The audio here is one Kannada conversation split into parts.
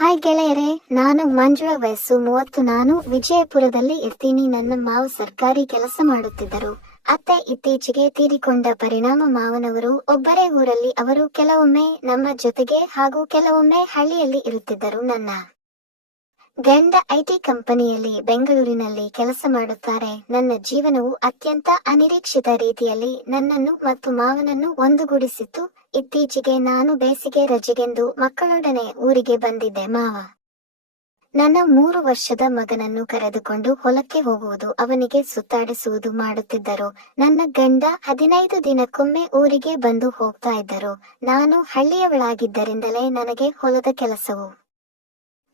ಹಾಯ್ ಗೆಳೆಯರೇ, ನಾನು ಮಂಜುಳ. ವಯಸ್ಸು 30. ನಾನು ವಿಜಯಪುರದಲ್ಲಿ ಇರ್ತೀನಿ. ನನ್ನ ಮಾವ ಸರ್ಕಾರಿ ಕೆಲಸ ಮಾಡುತ್ತಿದ್ದರು. ಅತ್ತೆ ಇತ್ತೀಚೆಗೆ ತೀರಿಕೊಂಡ ಪರಿಣಾಮ ಮಾವನವರು ಒಬ್ಬರೇ ಊರಲ್ಲಿ. ಅವರು ಕೆಲವೊಮ್ಮೆ ನಮ್ಮ ಜೊತೆಗೆ ಹಾಗೂ ಕೆಲವೊಮ್ಮೆ ಹಳ್ಳಿಯಲ್ಲಿ ಇರುತ್ತಿದ್ದರು. ನನ್ನ ಗಂಡ ಐಟಿ ಕಂಪನಿಯಲ್ಲಿ ಬೆಂಗಳೂರಿನಲ್ಲಿ ಕೆಲಸ ಮಾಡುತ್ತಾರೆ. ನನ್ನ ಜೀವನವು ಅತ್ಯಂತ ಅನಿರೀಕ್ಷಿತ ರೀತಿಯಲ್ಲಿ ನನ್ನನ್ನು ಮತ್ತು ಮಾವನನ್ನು ಒಂದುಗೂಡಿಸಿತ್ತು. ಇತ್ತೀಚೆಗೆ ನಾನು ಬೇಸಿಗೆ ರಜೆಗೆಂದು ಮಕ್ಕಳೊಡನೆ ಊರಿಗೆ ಬಂದಿದ್ದೆ. ಮಾವ ನನ್ನ 3 ವರ್ಷದ ಮಗನನ್ನು ಕರೆದುಕೊಂಡು ಹೊಲಕ್ಕೆ ಹೋಗುವುದು, ಅವನಿಗೆ ಸುತ್ತಾಡಿಸುವುದು ಮಾಡುತ್ತಿದ್ದರು. ನನ್ನ ಗಂಡ 15 ದಿನಕ್ಕೊಮ್ಮೆ ಊರಿಗೆ ಬಂದು ಹೋಗ್ತಾ ಇದ್ದರು. ನಾನು ಹಳ್ಳಿಯವಳಾಗಿದ್ದರಿಂದಲೇ ನನಗೆ ಹೊಲದ ಕೆಲಸವು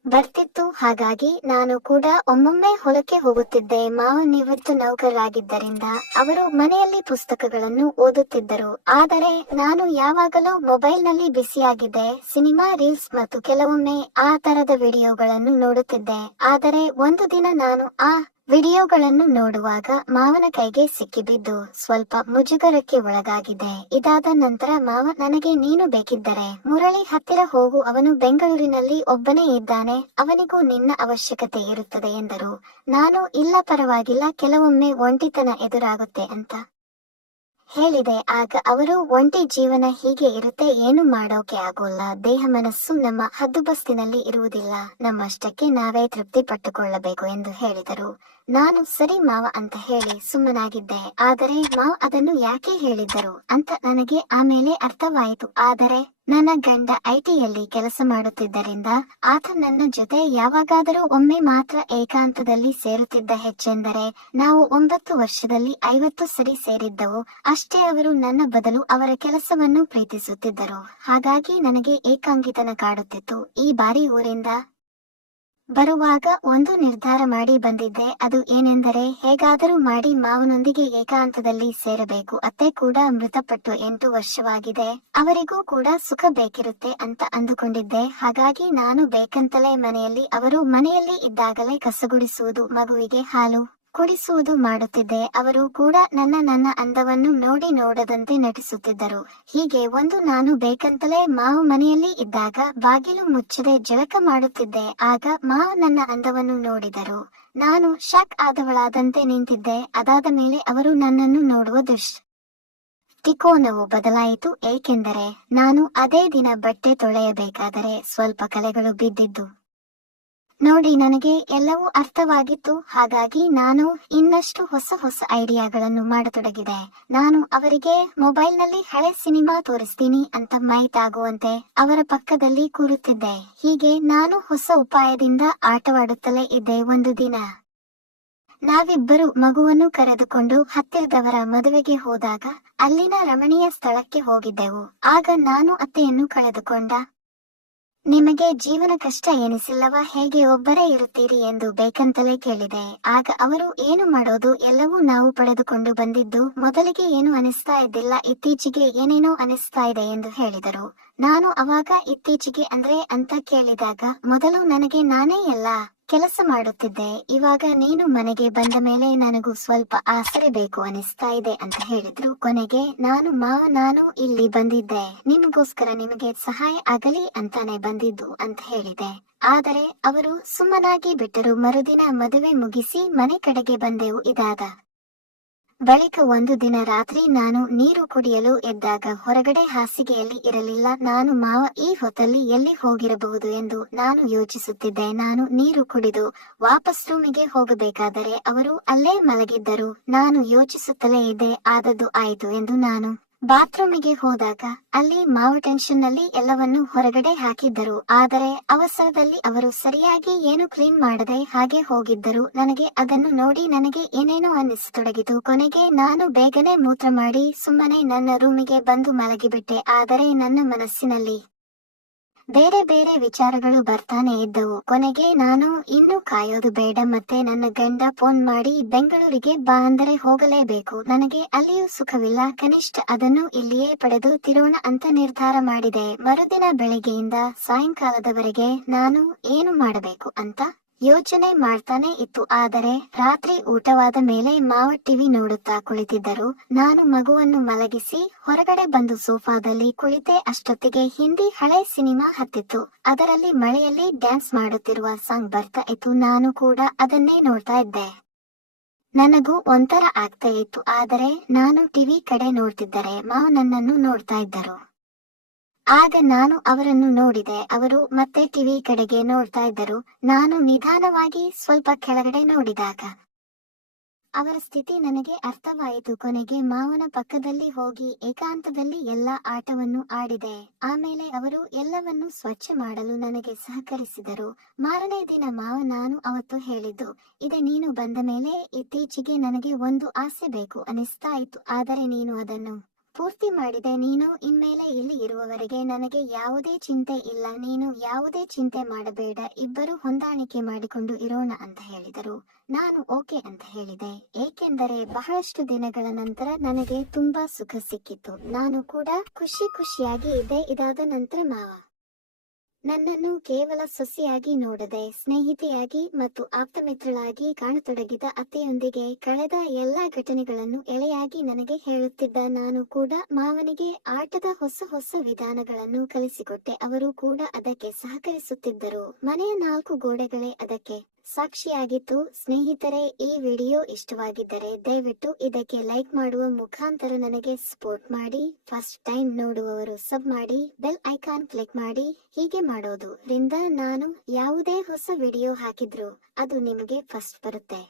ಬರ್ತಿತ್ತು. ಹಾಗಾಗಿ ನಾನು ಕೂಡ ಒಮ್ಮೊಮ್ಮೆ ಹೊಲಕ್ಕೆ ಹೋಗುತ್ತಿದ್ದೆ. ಮಾವ ನಿವೃತ್ತ ನೌಕರರಾಗಿದ್ದರಿಂದ ಅವರು ಮನೆಯಲ್ಲಿ ಪುಸ್ತಕಗಳನ್ನು ಓದುತ್ತಿದ್ದರು. ಆದರೆ ನಾನು ಯಾವಾಗಲೂ ಮೊಬೈಲ್ನಲ್ಲಿ ಬಿಸಿಯಾಗಿದ್ದೆ. ಸಿನಿಮಾ, ರೀಲ್ಸ್ ಮತ್ತು ಕೆಲವೊಮ್ಮೆ ಆ ತರದ ವಿಡಿಯೋಗಳನ್ನು ನೋಡುತ್ತಿದ್ದೆ. ಆದರೆ ಒಂದು ದಿನ ನಾನು ಆ ವಿಡಿಯೋಗಳನ್ನು ನೋಡುವಾಗ ಮಾವನ ಕೈಗೆ ಸಿಕ್ಕಿಬಿದ್ದು ಸ್ವಲ್ಪ ಮುಜುಗರಕ್ಕೆ ಒಳಗಾಗಿದೆ. ಇದಾದ ನಂತರ ಮಾವ ನನಗೆ, ನೀನು ಬೇಕಿದ್ದರೆ ಮುರಳಿ ಹತ್ತಿರ ಹೋಗು, ಅವನು ಬೆಂಗಳೂರಿನಲ್ಲಿ ಒಬ್ಬನೇ ಇದ್ದಾನೆ, ಅವನಿಗೂ ನಿನ್ನ ಅವಶ್ಯಕತೆ ಇರುತ್ತದೆ ಎಂದರು. ನಾನು ಇಲ್ಲ, ಪರವಾಗಿಲ್ಲ, ಕೆಲವೊಮ್ಮೆ ಒಂಟಿತನ ಎದುರಾಗುತ್ತೆ ಅಂತ ಹೇಳಿದೆ. ಆಗ ಅವರು, ಒಂಟಿ ಜೀವನ ಹೀಗೆ ಇರುತ್ತೆ, ಏನು ಮಾಡೋಕೆ ಆಗೋಲ್ಲ, ದೇಹ ಮನಸ್ಸು ನಮ್ಮ ಹದ್ದುಬಸ್ತಿನಲ್ಲಿ ಇರುವುದಿಲ್ಲ, ನಮ್ಮಷ್ಟಕ್ಕೆ ನಾವೇ ತೃಪ್ತಿ ಪಟ್ಟುಕೊಳ್ಳಬೇಕು ಎಂದು ಹೇಳಿದರು. ನಾನು ಸರಿ ಮಾವ ಅಂತ ಹೇಳಿ ಸುಮ್ಮನಾಗಿದ್ದೆ. ಆದರೆ ಮಾವ ಅದನ್ನು ಯಾಕೆ ಹೇಳಿದ್ದರು ಅಂತ ನನಗೆ ಆಮೇಲೆ ಅರ್ಥವಾಯಿತು. ಆದರೆ ನನ್ನ ಗಂಡ ಐಟಿಯಲ್ಲಿ ಕೆಲಸ ಮಾಡುತ್ತಿದ್ದರಿಂದ ಆತ ನನ್ನ ಜೊತೆ ಯಾವಾಗಾದರೂ ಒಮ್ಮೆ ಮಾತ್ರ ಏಕಾಂತದಲ್ಲಿ ಸೇರುತ್ತಿದ್ದ. ಹೆಚ್ಚೆಂದರೆ ನಾವು 9 ವರ್ಷದಲ್ಲಿ 50 ಸರಿ ಸೇರಿದ್ದವು ಅಷ್ಟೇ. ಅವರು ನನ್ನ ಬದಲು ಅವರ ಕೆಲಸವನ್ನು ಪ್ರೀತಿಸುತ್ತಿದ್ದರು. ಹಾಗಾಗಿ ನನಗೆ ಏಕಾಂಗಿತನ ಕಾಡುತ್ತಿತ್ತು. ಈ ಬಾರಿ ಊರಿಂದ ಬರುವಾಗ ಒಂದು ನಿರ್ಧಾರ ಮಾಡಿ ಬಂದಿದ್ದೆ. ಅದು ಏನೆಂದರೆ, ಹೇಗಾದರೂ ಮಾಡಿ ಮಾವನೊಂದಿಗೆ ಏಕಾಂತದಲ್ಲಿ ಸೇರಬೇಕು. ಅತ್ತೆ ಕೂಡ ಮೃತಪಟ್ಟು 8 ವರ್ಷವಾಗಿದೆ, ಅವರಿಗೂ ಕೂಡ ಸುಖ ಬೇಕಿರುತ್ತೆ ಅಂತ ಅಂದುಕೊಂಡಿದ್ದೆ. ಹಾಗಾಗಿ ನಾನು ಬೇಕಂತಲೇ ಅವರು ಮನೆಯಲ್ಲಿ ಇದ್ದಾಗಲೇ ಕಸಗುಡಿಸುವುದು, ಮಗುವಿಗೆ ಹಾಲು ಕುಡಿಸುವುದು ಮಾಡುತ್ತಿದ್ದೆ. ಅವರು ಕೂಡ ನನ್ನ ಅಂದವನ್ನು ನೋಡದಂತೆ ನಟಿಸುತ್ತಿದ್ದರು. ಹೀಗೆ ಒಂದು ನಾನು ಬೇಕಂತಲೇ ಮಾವು ಮನೆಯಲ್ಲಿ ಇದ್ದಾಗ ಬಾಗಿಲು ಮುಚ್ಚದೆ ಜಳಕ ಮಾಡುತ್ತಿದ್ದೆ. ಆಗ ಮಾವ ನನ್ನ ಅಂದವನ್ನು ನೋಡಿದರು. ನಾನು ಶಾಕ್ ಆದವಳಾದಂತೆ ನಿಂತಿದ್ದೆ. ಅದಾದ ಮೇಲೆ ಅವರು ನನ್ನನ್ನು ನೋಡುವ ದೃಷ್ಟಿಕೋನವು ಬದಲಾಯಿತು. ಏಕೆಂದರೆ ನಾನು ಅದೇ ದಿನ ಬಟ್ಟೆ ತೊಳೆಯಬೇಕಾದರೆ ಸ್ವಲ್ಪ ಕಲೆಗಳು ಬಿದ್ದಿದ್ದು ನೋಡಿ ನನಗೆ ಎಲ್ಲವೂ ಅರ್ಥವಾಗಿತ್ತು. ಹಾಗಾಗಿ ನಾನು ಇನ್ನಷ್ಟು ಹೊಸ ಐಡಿಯಾಗಳನ್ನು ಮಾಡತೊಡಗಿದೆ. ನಾನು ಅವರಿಗೆ ಮೊಬೈಲ್ನಲ್ಲಿ ಹಳೆ ಸಿನಿಮಾ ತೋರಿಸ್ತೀನಿ ಅಂತ ಮೈತಾಗುವಂತೆ ಅವರ ಪಕ್ಕದಲ್ಲಿ ಕೂರುತ್ತಿದ್ದೆ. ಹೀಗೆ ನಾನು ಹೊಸ ಉಪಾಯದಿಂದ ಆಟವಾಡುತ್ತಲೇ ಇದ್ದೆ. ಒಂದು ದಿನ ನಾವಿಬ್ಬರು ಮಗುವನ್ನು ಕರೆದುಕೊಂಡು ಹತ್ತಿರದವರ ಮದುವೆಗೆ ಹೋದಾಗ ಅಲ್ಲಿನ ರಮಣೀಯ ಸ್ಥಳಕ್ಕೆ ಹೋಗಿದ್ದೆವು. ಆಗ ನಾನು ಅತ್ತೆಯನ್ನು ಕಳೆದುಕೊಂಡ ನಿಮಗೆ ಜೀವನ ಕಷ್ಟ ಎನಿಸಿಲ್ಲವಾ, ಹೇಗೆ ಒಬ್ಬರೇ ಇರುತ್ತೀರಿ ಎಂದು ಬೇಕಂತಲೇ ಕೇಳಿದೆ. ಆಗ ಅವರು, ಏನು ಮಾಡೋದು, ಎಲ್ಲವೂ ನಾವು ಪಡೆದುಕೊಂಡು ಬಂದಿದ್ದು, ಮೊದಲಿಗೆ ಏನು ಅನಿಸ್ತಾ ಇದ್ದಿಲ್ಲ, ಇತ್ತೀಚೆಗೆ ಏನೇನೋ ಅನಿಸ್ತಾ ಇದೆ ಎಂದು ಹೇಳಿದರು. ನಾನು ಅವಾಗ ಇತ್ತೀಚೆಗೆ ಅಂದ್ರೆ ಅಂತ ಕೇಳಿದಾಗ, ಮೊದಲು ನನಗೆ ನಾನೇ ಎಲ್ಲ ಕೆಲಸ ಮಾಡುತ್ತಿದ್ದೆ, ಇವಾಗ ನೀನು ಮನೆಗೆ ಬಂದ ಮೇಲೆ ನನಗೂ ಸ್ವಲ್ಪ ಆಸರೆ ಬೇಕು ಅನಿಸ್ತಾ ಇದೆ ಅಂತ ಹೇಳಿದ್ರು. ಕೊನೆಗೆ ನಾನು ಇಲ್ಲಿ ಬಂದಿದ್ದೆ ನಿಮಗೋಸ್ಕರ, ನಿಮಗೆ ಸಹಾಯ ಆಗಲಿ ಅಂತಾನೆ ಬಂದಿದ್ದು ಅಂತ ಹೇಳಿದೆ. ಆದರೆ ಅವರು ಸುಮ್ಮನಾಗಿ ಬಿಟ್ಟರು. ಮರುದಿನ ಮದುವೆ ಮುಗಿಸಿ ಮನೆ ಕಡೆಗೆ ಬಂದೆವು. ಇದಾದ ಬಳಿಕ ಒಂದು ದಿನ ರಾತ್ರಿ ನಾನು ನೀರು ಕುಡಿಯಲು ಎದ್ದಾಗ ಹೊರಗಡೆ ಹಾಸಿಗೆಯಲ್ಲಿ ಇರಲಿಲ್ಲ. ನಾನು ಮಾವ ಈ ಹೊತ್ತಲ್ಲಿ ಎಲ್ಲಿ ಹೋಗಿರಬಹುದು ಎಂದು ನಾನು ಯೋಚಿಸುತ್ತಿದ್ದೆ. ನಾನು ನೀರು ಕುಡಿದು ವಾಪಸ್ ರೂಮಿಗೆ ಹೋಗಬೇಕಾದರೆ ಅವರು ಅಲ್ಲೇ ಮಲಗಿದ್ದರು. ನಾನು ಯೋಚಿಸುತ್ತಲೇ ಇದ್ದೆ. ಆದದ್ದು ಆಯಿತು ಎಂದು ನಾನು ಬಾತ್ರೂಮಿಗೆ ಹೋದಾಗ ಅಲ್ಲಿ ಮಾವ ಟೆನ್ಷನ್ ನಲ್ಲಿ ಎಲ್ಲವನ್ನು ಹೊರಗಡೆ ಹಾಕಿದ್ದರು. ಆದರೆ ಅವಸರದಲ್ಲಿ ಅವರು ಸರಿಯಾಗಿ ಏನು ಕ್ಲೀನ್ ಮಾಡದೆ ಹಾಗೆ ಹೋಗಿದ್ದರು. ನನಗೆ ಅದನ್ನು ನೋಡಿ ನನಗೆ ಏನೇನೋ ಅನ್ನಿಸತೊಡಗಿತು. ಕೊನೆಗೆ ನಾನು ಬೇಗನೆ ಮೂತ್ರ ಮಾಡಿ ಸುಮ್ಮನೆ ನನ್ನ ರೂಮಿಗೆ ಬಂದು ಮಲಗಿಬಿಟ್ಟೆ. ಆದರೆ ನನ್ನ ಮನಸ್ಸಿನಲ್ಲಿ ಬೇರೆ ಬೇರೆ ವಿಚಾರಗಳು ಬರ್ತಾನೆ ಇದ್ದವು. ಕೊನೆಗೆ ನಾನು ಇನ್ನು ಕಾಯೋದು ಬೇಡ, ಮತ್ತೆ ನನ್ನ ಗಂಡ ಫೋನ್ ಮಾಡಿ ಬೆಂಗಳೂರಿಗೆ ಬಾ ಅಂದರೆ ಹೋಗಲೇಬೇಕು, ನನಗೆ ಅಲ್ಲಿಯೂ ಸುಖವಿಲ್ಲ, ಕನಿಷ್ಠ ಅದನ್ನು ಇಲ್ಲಿಯೇ ಪಡೆದು ತಿರೋಣ ಅಂತ ನಿರ್ಧಾರ ಮಾಡಿದೆ. ಮರುದಿನ ಬೆಳಿಗ್ಗೆಯಿಂದ ಸಾಯಂಕಾಲದವರೆಗೆ ನಾನು ಏನು ಮಾಡಬೇಕು ಅಂತ ಯೋಚನೆ ಮಾಡ್ತಾನೆ ಇತ್ತು. ಆದರೆ ರಾತ್ರಿ ಊಟವಾದ ಮೇಲೆ ಮಾವ ಟಿವಿ ನೋಡುತ್ತಾ ಕುಳಿತಿದ್ದರು. ನಾನು ಮಗುವನ್ನು ಮಲಗಿಸಿ ಹೊರಗಡೆ ಬಂದು ಸೋಫಾದಲ್ಲಿ ಕುಳಿತೆ. ಅಷ್ಟೊತ್ತಿಗೆ ಹಿಂದಿ ಹಳೆ ಸಿನಿಮಾ ಹತ್ತಿತ್ತು. ಅದರಲ್ಲಿ ಮಳೆಯಲ್ಲಿ ಡ್ಯಾನ್ಸ್ ಮಾಡುತ್ತಿರುವ ಸಾಂಗ್ ಬರ್ತಾ ಇತ್ತು. ನಾನು ಕೂಡ ಅದನ್ನೇ ನೋಡ್ತಾ ಇದ್ದೆ. ನನಗೂ ಒಂಥರ ಆಗ್ತಾ ಇತ್ತು. ಆದರೆ ನಾನು ಟಿವಿ ಕಡೆ ನೋಡ್ತಿದ್ದರೆ ಮಾವ ನನ್ನನ್ನು ನೋಡ್ತಾ ಇದ್ದರು. ಆಗ ನಾನು ಅವರನ್ನು ನೋಡಿದೆ. ಅವರು ಮತ್ತೆ ಟಿವಿ ಕಡೆಗೆ ನೋಡ್ತಾ ಇದ್ದರು. ನಾನು ನಿಧಾನವಾಗಿ ಸ್ವಲ್ಪ ಕೆಳಗಡೆ ನೋಡಿದಾಗ ಅವರ ಸ್ಥಿತಿ ನನಗೆ ಅರ್ಥವಾಯಿತು. ಕೊನೆಗೆ ಮಾವನ ಪಕ್ಕದಲ್ಲಿ ಹೋಗಿ ಏಕಾಂತದಲ್ಲಿ ಎಲ್ಲಾ ಆಟವನ್ನು ಆಡಿದೆ. ಆಮೇಲೆ ಅವರು ಎಲ್ಲವನ್ನು ಸ್ವಚ್ಛ ಮಾಡಲು ನನಗೆ ಸಹಕರಿಸಿದರು. ಮಾರನೇ ದಿನ ಮಾವ ನಾನು ಅವತ್ತು ಹೇಳಿದ್ದು ಇದೆ, ನೀನು ಬಂದ ಮೇಲೆ ಇತ್ತೀಚೆಗೆ ನನಗೆ ಒಂದು ಆಸೆ ಬೇಕು ಅನಿಸ್ತಾ ಇತ್ತು. ಆದರೆ ನೀನು ಅದನ್ನು ಪೂರ್ತಿ ಮಾಡಿದೆ. ನೀನು ಇನ್ಮೇಲೆ ಇಲ್ಲಿ ಇರುವವರೆಗೆ ನನಗೆ ಯಾವುದೇ ಚಿಂತೆ ಇಲ್ಲ. ನೀನು ಯಾವುದೇ ಚಿಂತೆ ಮಾಡಬೇಡ, ಇಬ್ಬರು ಹೊಂದಾಣಿಕೆ ಮಾಡಿಕೊಂಡು ಇರೋಣ ಅಂತ ಹೇಳಿದರು. ನಾನು ಓಕೆ ಅಂತ ಹೇಳಿದೆ. ಏಕೆಂದರೆ ಬಹಳಷ್ಟು ದಿನಗಳ ನಂತರ ನನಗೆ ತುಂಬಾ ಸುಖ ಸಿಕ್ಕಿತ್ತು. ನಾನು ಕೂಡ ಖುಷಿಯಾಗಿ ಇದ್ದೆ. ಇದಾದ ನಂತರ ಮಾವ ನನ್ನನ್ನು ಕೇವಲ ಸೊಸೆಯಾಗಿ ನೋಡದೆ ಸ್ನೇಹಿತೆಯಾಗಿ ಮತ್ತು ಆಪ್ತಮಿತ್ರಳಾಗಿ ಕಾಣತೊಡಗಿದ. ಅತ್ತೆಯೊಂದಿಗೆ ಕಳೆದ ಎಲ್ಲಾ ಘಟನೆಗಳನ್ನು ಎಳೆಯಾಗಿ ನನಗೆ ಹೇಳುತ್ತಿದ್ದ. ನಾನು ಕೂಡ ಮಾವನಿಗೆ ಆಟದ ಹೊಸ ವಿಧಾನಗಳನ್ನು ಕಲಿಸಿಕೊಟ್ಟೆ. ಅವರು ಕೂಡ ಅದಕ್ಕೆ ಸಹಕರಿಸುತ್ತಿದ್ದರು. ಮನೆಯ 4 ಗೋಡೆಗಳೇ ಅದಕ್ಕೆ ಸಾಕ್ಷಿಯಾಗಿತ್ತು. ಸ್ನೇಹಿತರೆ, ಈ ವಿಡಿಯೋ ಇಷ್ಟವಾಗಿದ್ದರೆ ದಯವಿಟ್ಟು ಇದಕ್ಕೆ ಲೈಕ್ ಮಾಡುವ ಮುಖಾಂತರ ನನಗೆ ಸಪೋರ್ಟ್ ಮಾಡಿ. ಫಸ್ಟ್ ಟೈಮ್ ನೋಡುವವರು ಸಬ್ ಮಾಡಿ, ಬೆಲ್ ಐಕಾನ್ ಕ್ಲಿಕ್ ಮಾಡಿ. ಹೀಗೆ ಮಾಡೋದ್ರಿಂದ ನಾನು ಯಾವುದೇ ಹೊಸ ವಿಡಿಯೋ ಹಾಕಿದ್ರು ಅದು ನಿಮಗೆ ಫಸ್ಟ್ ಬರುತ್ತೆ.